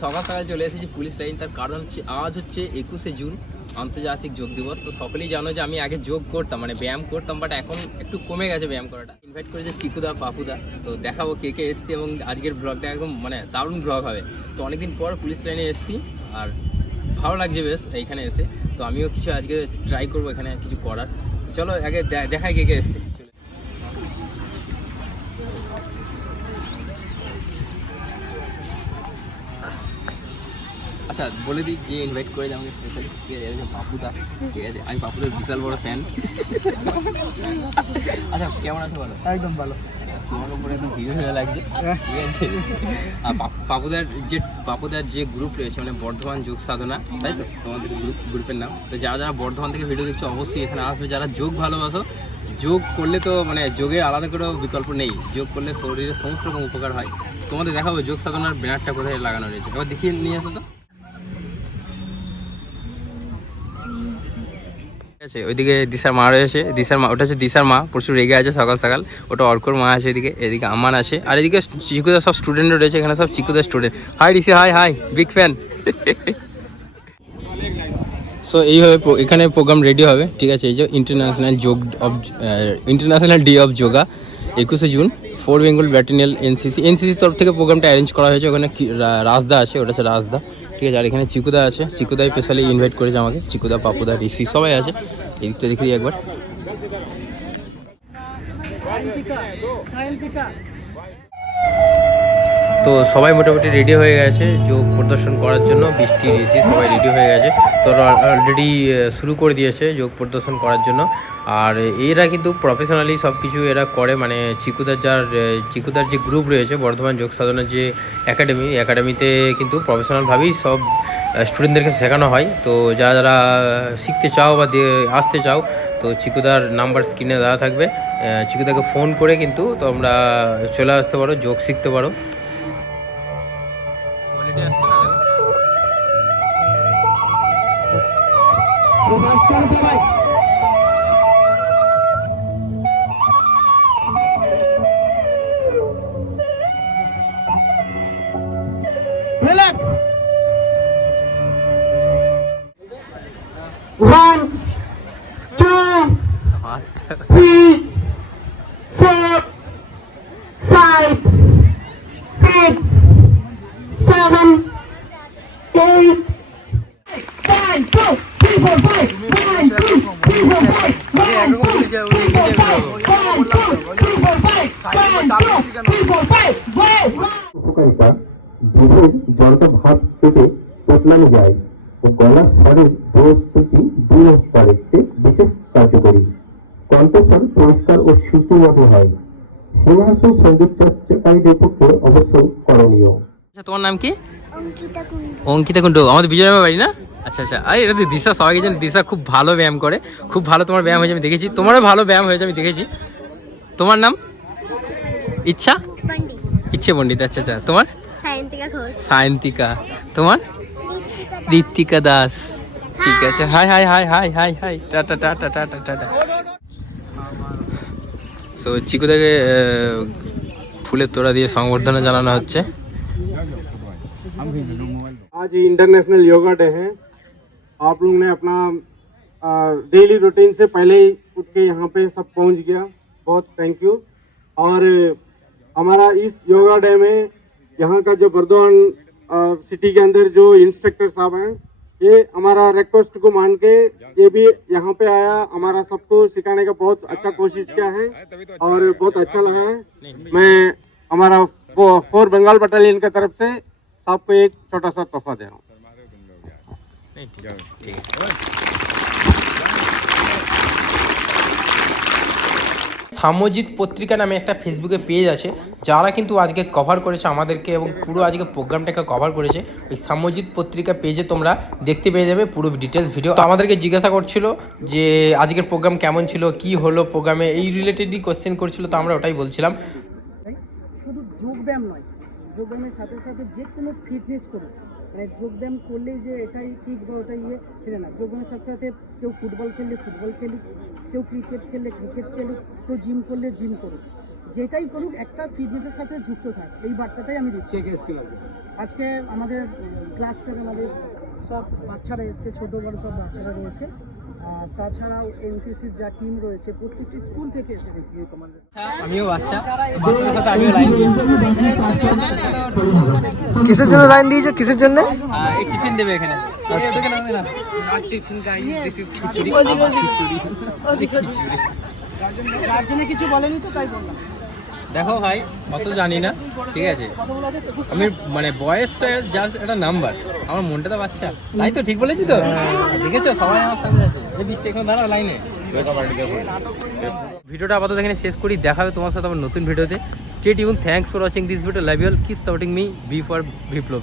সকাল সকাল চলে এসেছি পুলিশ লাইন। তার কারণ হচ্ছে আজ হচ্ছে 21শে জুন, আন্তর্জাতিক যোগ দিবস। তো সকলেই জানো যে আমি আগে যোগ করতাম, মানে ব্যায়াম করতাম, বাট এখন একটু কমে গেছে ব্যায়াম করাটা। ইনভাইট করেছে চিকুদা, পাপুদা। তো দেখাবো কে কে এসছে, এবং আজকের ব্লগটা একদম মানে দারুণ ব্লগ হবে। তো অনেকদিন পর পুলিশ লাইনে এসেছি, আর ভালো লাগছে বেশ এইখানে এসে। তো আমিও কিছু আজকে ট্রাই করবো এখানে কিছু করার। চলো আগে দেখাই কে কে এসছে। আচ্ছা বলে দিই যে ইনভাইট করেছে আমাকে স্পেশালিস্ট পাপুদা, ঠিক আছে? আমি পাপুদার বিশাল বড় ফ্যান। আচ্ছা কেমন আছো? বলো। একদম ভালো। তোমার উপরে একদম ভিডিও হয়ে লাগছে, ঠিক আছে? আর পাপুদার যে গ্রুপ রয়েছে, মানে বর্ধমান যোগ সাধনা, তাই তো তোমাদের গ্রুপের নাম। তো যারা যারা বর্ধমান থেকে ভিডিও দেখছো অবশ্যই এখানে আসবে। যারা যোগ ভালোবাসো, যোগ করলে তো মানে যোগের আলাদা করে বিকল্প নেই। যোগ করলে শরীরের সমস্ত রকম উপকার হয়। তোমাদের দেখাবো যোগ সাধনার ব্যানারটা কোথায় লাগানো রয়েছে, এবার দেখিয়ে নিয়ে আসো তো। ঠিক আছে, ওইদিকে দিশার মা রয়েছে। দিশার মা, ওটা হচ্ছে দিশার মা, প্রচুর রেগে আছে সকাল সকাল। ওটা অর্কর মা আছে এদিকে, এদিকে আমান আছে, আর এদিকে চিকুদার সব স্টুডেন্টও রয়েছে। এখানে সব চিকুদার student. Hi Rishi, hi hi, big fan. So এইভাবে এখানে প্রোগ্রাম রেডি হবে, ঠিক আছে? এই যে ইন্টারন্যাশনাল ডে অফ যোগা, 21শে জুন, 4 বেঙ্গল ব্যাটালিয়ন এনসিসি তরফ থেকে প্রোগ্রামটা অ্যারেঞ্জ করা হয়েছে। ওখানে রাজদা আছে, ওটা হচ্ছে রাজদা, ঠিক আছে? আর এখানে চিকুদা আছে, চিকুদাই স্পেশালি ইনভাইট করেছে আমাকে। চিকুদা, পাপুদা, ঋষি সবাই আছে। এদিকটা দেখি একবার। তো সবাই মোটামুটি রেডি হয়ে গেছে যোগ প্রদর্শন করার জন্য। বৃষ্টি, ঋষি সবাই রেডি হয়ে গেছে। তো অলরেডি শুরু করে দিয়েছে যোগ প্রদর্শন করার জন্য। আর এরা কিন্তু প্রফেশনালি সব কিছু এরা করে, মানে চিকুদার যে গ্রুপ রয়েছে, বর্ধমান যোগ সাধনার যে একাডেমিতে কিন্তু প্রফেশনালভাবেই সব স্টুডেন্টদেরকে শেখানো হয়। তো যারা যারা শিখতে চাও বা আসতে চাও, তো চিকুদার নাম্বার স্ক্রিনে দেওয়া থাকবে। চিকুদাকে ফোন করে কিন্তু তোমরা চলে আসতে পারো, যোগ শিখতে পারো। Relax. 1, 2, 3, 4, 5, 6, 7, 8, 9, 2, 3, 4, 5, 9, 2, 3, 4, 5, 9, 2, 3, 4, 5, 9, 2, 3, 4, 5, 9, 2, 3, 4, 5, 1. উপকারিতা জিভের জড়তা ভাব কেটে পেটলামে যায় ও গলার স্বরের প্রস্তুতি দূর করতে বিশেষ কার্যকরী। কণ্ঠস্বর পরিষ্কার ও শ্রুতিমধুর হয়। সিংহাসন সঙ্গীত চর্চাকারীদের পক্ষে অবশ্যই করণীয়। আচ্ছা তোমার নাম কি? অঙ্কিতা কুণ্ডু, আমাদের বিজয়বাবু বাড়ি না? আচ্ছা আচ্ছা, আরে এটা তো দিশা, সবাইকে জানি। দিশা খুব ভালো ব্যায়াম করে, খুব ভালো তোমার ব্যায়াম হয়েছে আমি দেখেছি। তোমারও ভালো ব্যায়াম হয়েছে আমি দেখেছি। তোমার নাম? ইচ্ছা ইচ্ছে পণ্ডিত। আচ্ছা আচ্ছা, তোমার? সায়ন্তিকা। তোমার? ঋত্বিকা দাস। ঠিক আছে, hi hi hi hi hi hi, tata tata tata tata. So চিকুদাকে ফুলের তোড়া দিয়ে সংবর্ধনা জানানো হচ্ছে। आज इंटरनेशनल योगा डे है। आप लोग ने अपना डेली रूटीन से पहले ही उठ के यहाँ पे सब पहुँच गया, बहुत थैंक यू। और हमारा इस योगा डे में यहाँ का जो बर्धमान सिटी के अंदर जो इंस्ट्रक्टर साहब हैं, ये हमारा रिक्वेस्ट को मान के ये भी यहाँ पे आया, हमारा सबको सिखाने का बहुत अच्छा कोशिश किया है और बहुत अच्छा लगा है। मैं हमारा 4 बंगाल बटालियन की तरफ से आपको एक छोटा सा तोहफा दे रहा हूँ। সাম্যজিৎ পত্রিকা নামে একটা ফেসবুকে পেজ আছে, যারা কিন্তু আজকে কভার করেছে আমাদেরকে এবং পুরো আজকে প্রোগ্রামটাকে কভার করেছে। ওই সাম্যজিৎ পত্রিকা পেজে তোমরা দেখতে পেয়ে যাবে পুরো ডিটেলস ভিডিও। তো আমাদেরকে জিজ্ঞাসা করছিল যে আজকের প্রোগ্রাম কেমন ছিল, কি হলো প্রোগ্রামে, এই রিলেটেডই কোশ্চেন করছিল। তো আমরা ওটাই বলছিলাম। শুধু যোগব্যায়াম নয়, যোগব্যায়ামের সাথে সাথে যে কোনো ফিটনেস করুন। মানে যোগব্যায়াম করলেই যে এটাই ঠিক বা ওটাই সেটা না। যোগব্যায়ামের সাথে সাথে কেউ ফুটবল খেললে ফুটবল খেলুক, কেউ ক্রিকেট খেললে ক্রিকেট খেলুক, কেউ জিম করলে জিম করুক। যেটাই করুক একটা ফিটনেসের সাথে যুক্ত থাক, এই বার্তাটাই আমি দিচ্ছি। আজকে আমাদের ক্লাস থেকে আমাদের সব বাচ্চারা এসছে, ছোটো বড়ো সব বাচ্চারা রয়েছে। আর তাছাড়াও এনসিসির যা টিম রয়েছে প্রত্যেকটি স্কুল থেকে এসেছে। আমিও বাচ্চা, বাচ্চাদের সাথে আমিও লাইন দিয়েছি। কিসের জন্য লাইন দিয়েছো, কিসের জন্য? এই টিফিন দেবে এখানে। টিফিন যার জন্য কিছু বলেনি তো তাই বললাম। দেখো ভাই, অত জানি না, ঠিক আছে, আমি মানে বয়সটা জাস্ট একটা নাম্বার, আমার মনটা তো বাচ্চা, তাই তো ঠিক বলেছি তো? দেখেছো সবাই আমার সামনে আছে, যে 20টা এখানে দাঁড়াও লাইনে। ভিডিওটা আপাতত এখানে শেষ করি, দেখা হবে তোমার সাথে আবার নতুন ভিডিওতে। Stay tune, thanks for watching this video, love you all, keep supporting me, B for Biplab.